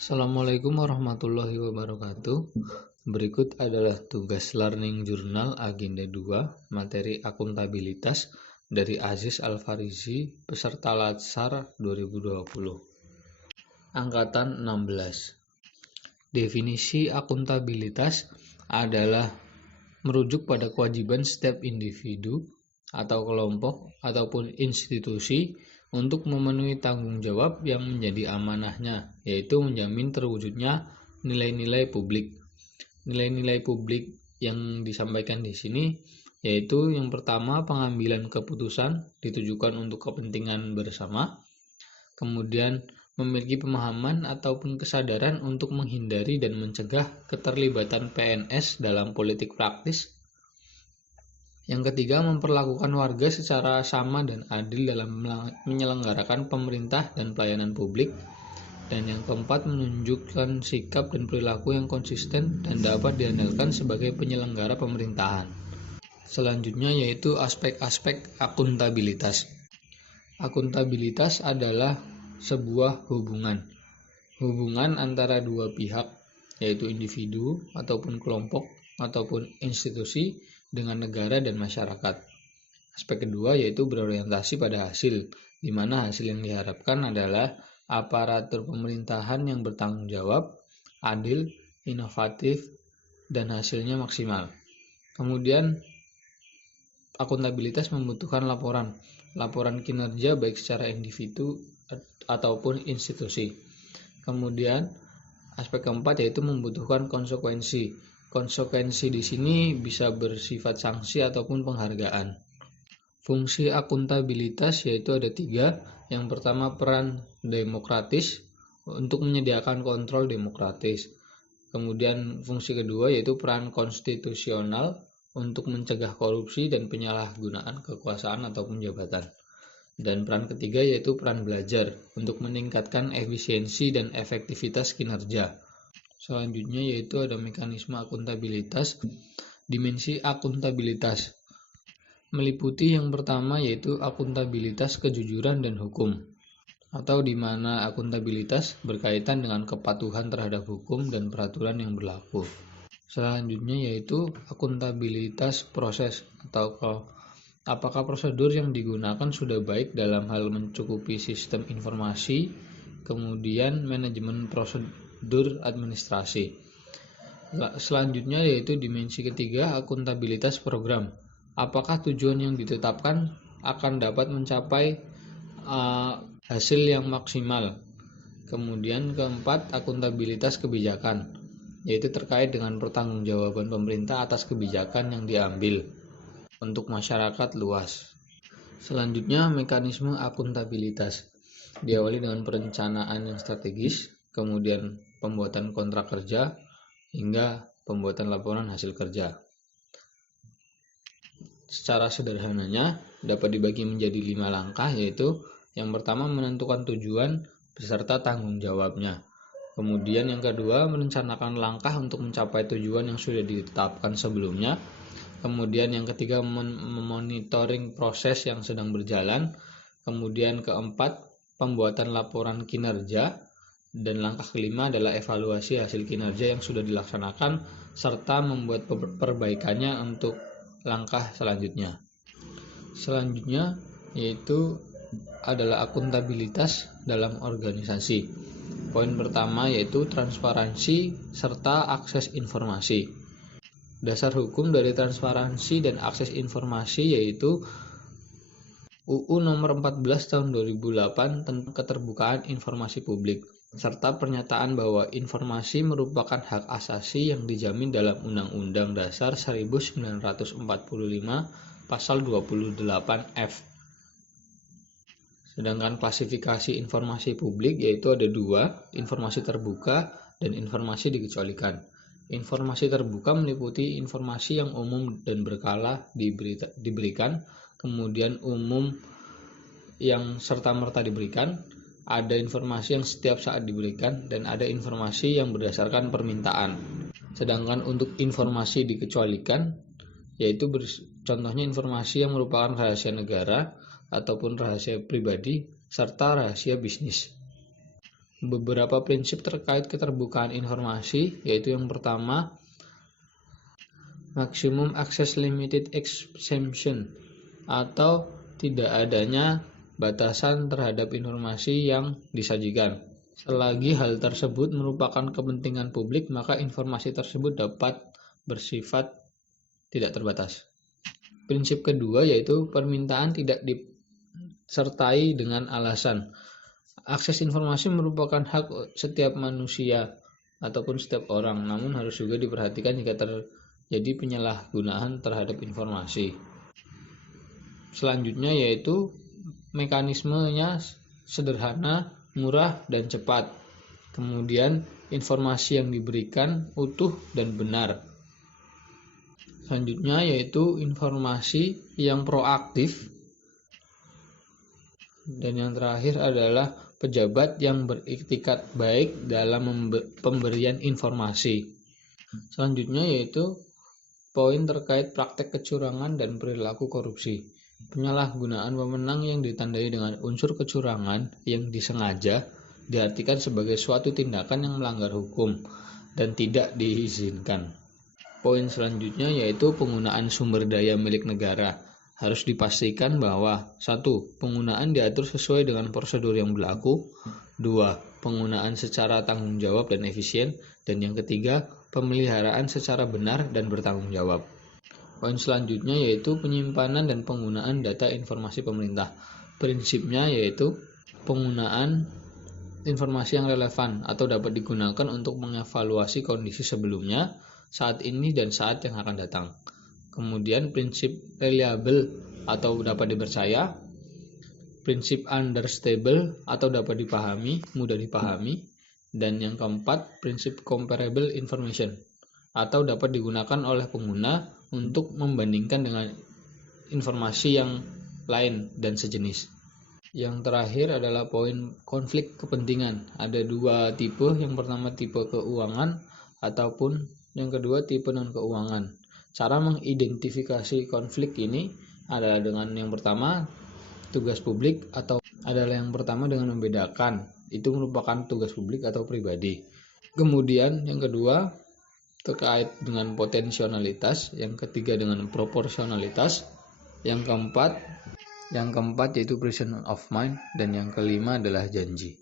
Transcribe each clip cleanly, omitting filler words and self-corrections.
Assalamualaikum warahmatullahi wabarakatuh. Berikut adalah tugas Learning Journal Agenda 2, materi akuntabilitas dari Aziz Al-Farizi, peserta Latsar 2020. Angkatan 16. Definisi akuntabilitas adalah merujuk pada kewajiban setiap individu atau kelompok ataupun institusi untuk memenuhi tanggung jawab yang menjadi amanahnya, yaitu menjamin terwujudnya nilai-nilai publik. Nilai-nilai publik yang disampaikan di sini yaitu yang pertama, pengambilan keputusan ditujukan untuk kepentingan bersama. Kemudian memiliki pemahaman ataupun kesadaran untuk menghindari dan mencegah keterlibatan PNS dalam politik praktis. Yang ketiga, memperlakukan warga secara sama dan adil dalam menyelenggarakan pemerintah dan pelayanan publik. Dan yang keempat, menunjukkan sikap dan perilaku yang konsisten dan dapat diandalkan sebagai penyelenggara pemerintahan. Selanjutnya yaitu aspek-aspek akuntabilitas. Akuntabilitas adalah sebuah hubungan antara dua pihak, yaitu individu ataupun kelompok ataupun institusi dengan negara dan masyarakat. Aspek kedua yaitu berorientasi pada hasil, di mana hasil yang diharapkan adalah aparatur pemerintahan yang bertanggung jawab, adil, inovatif, dan hasilnya maksimal. Kemudian akuntabilitas membutuhkan laporan kinerja baik secara individu ataupun institusi. Kemudian aspek keempat yaitu membutuhkan konsekuensi. Konsekuensi di sini bisa bersifat sanksi ataupun penghargaan. Fungsi akuntabilitas yaitu ada 3. Yang pertama, peran demokratis untuk menyediakan kontrol demokratis. Kemudian fungsi kedua yaitu peran konstitusional untuk mencegah korupsi dan penyalahgunaan kekuasaan ataupun jabatan. Dan peran ketiga yaitu peran belajar untuk meningkatkan efisiensi dan efektivitas kinerja. Selanjutnya yaitu ada mekanisme akuntabilitas. Dimensi akuntabilitas meliputi yang pertama yaitu akuntabilitas kejujuran dan hukum, atau di mana akuntabilitas berkaitan dengan kepatuhan terhadap hukum dan peraturan yang berlaku. Selanjutnya yaitu akuntabilitas proses, atau apakah prosedur yang digunakan sudah baik dalam hal mencukupi sistem informasi, kemudian manajemen prosedur administrasi. Selanjutnya yaitu dimensi ketiga, akuntabilitas program. Apakah tujuan yang ditetapkan akan dapat mencapai hasil yang maksimal. Kemudian keempat, akuntabilitas kebijakan, yaitu terkait dengan pertanggungjawaban pemerintah atas kebijakan yang diambil untuk masyarakat luas. Selanjutnya, mekanisme akuntabilitas diawali dengan perencanaan yang strategis, kemudian pembuatan kontrak kerja, hingga pembuatan laporan hasil kerja. Secara sederhananya dapat dibagi menjadi 5 langkah, yaitu yang pertama, menentukan tujuan beserta tanggung jawabnya. Kemudian yang kedua, merencanakan langkah untuk mencapai tujuan yang sudah ditetapkan sebelumnya. Kemudian yang ketiga, memonitoring proses yang sedang berjalan. Kemudian keempat, pembuatan laporan kinerja. Dan langkah kelima adalah evaluasi hasil kinerja yang sudah dilaksanakan serta membuat perbaikannya untuk langkah selanjutnya. Selanjutnya yaitu adalah akuntabilitas dalam organisasi. Poin pertama yaitu transparansi serta akses informasi. Dasar hukum dari transparansi dan akses informasi yaitu UU nomor 14 tahun 2008 tentang keterbukaan informasi publik, serta pernyataan bahwa informasi merupakan hak asasi yang dijamin dalam Undang-Undang Dasar 1945 pasal 28F. Sedangkan klasifikasi informasi publik yaitu ada 2, informasi terbuka dan informasi dikecualikan. Informasi terbuka meliputi informasi yang umum dan berkala diberikan, kemudian umum yang serta-merta diberikan, ada informasi yang setiap saat diberikan, dan ada informasi yang berdasarkan permintaan. Sedangkan untuk informasi dikecualikan yaitu contohnya informasi yang merupakan rahasia negara ataupun rahasia pribadi serta rahasia bisnis. beberapa prinsip terkait keterbukaan informasi, yaitu yang pertama, maximum access limited exemption, atau tidak adanya batasan terhadap informasi yang disajikan. Selagi hal tersebut merupakan kepentingan publik, maka informasi tersebut dapat bersifat tidak terbatas. Prinsip kedua yaitu permintaan tidak disertai dengan alasan. Akses informasi merupakan hak setiap manusia ataupun setiap orang, namun harus juga diperhatikan jika terjadi penyalahgunaan terhadap informasi. Selanjutnya yaitu mekanismenya sederhana, murah, dan cepat. Kemudian informasi yang diberikan utuh dan benar. Selanjutnya yaitu informasi yang proaktif. Dan yang terakhir adalah pejabat yang beriktikat baik dalam pemberian informasi. Selanjutnya yaitu poin terkait praktek kecurangan dan perilaku korupsi. Penyalahgunaan wewenang yang ditandai dengan unsur kecurangan yang disengaja diartikan sebagai suatu tindakan yang melanggar hukum dan tidak diizinkan. Poin selanjutnya yaitu penggunaan sumber daya milik negara. Harus dipastikan bahwa 1. Penggunaan diatur sesuai dengan prosedur yang berlaku. 2. Penggunaan secara tanggung jawab dan efisien. Dan yang ketiga, pemeliharaan secara benar dan bertanggung jawab. Poin selanjutnya yaitu penyimpanan dan penggunaan data informasi pemerintah. Prinsipnya yaitu penggunaan informasi yang relevan atau dapat digunakan untuk mengevaluasi kondisi sebelumnya, saat ini, dan saat yang akan datang. Kemudian prinsip reliable atau dapat dipercaya, prinsip understandable atau dapat dipahami, mudah dipahami, dan yang keempat prinsip comparable information atau dapat digunakan oleh pengguna untuk membandingkan dengan informasi yang lain dan sejenis. Yang terakhir adalah poin konflik kepentingan. Ada dua tipe, yang pertama tipe keuangan ataupun yang kedua tipe non keuangan. Cara mengidentifikasi konflik ini adalah dengan yang pertama tugas publik atau adalah yang pertama dengan membedakan itu merupakan tugas publik atau pribadi. Kemudian yang kedua terkait dengan potensialitas, yang ketiga dengan proporsionalitas, yang keempat yaitu presence of mind, dan yang kelima adalah janji.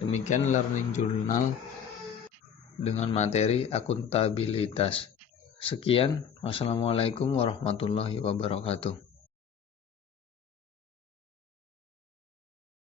Demikian learning journal dengan materi akuntabilitas. Sekian, wassalamualaikum warahmatullahi wabarakatuh.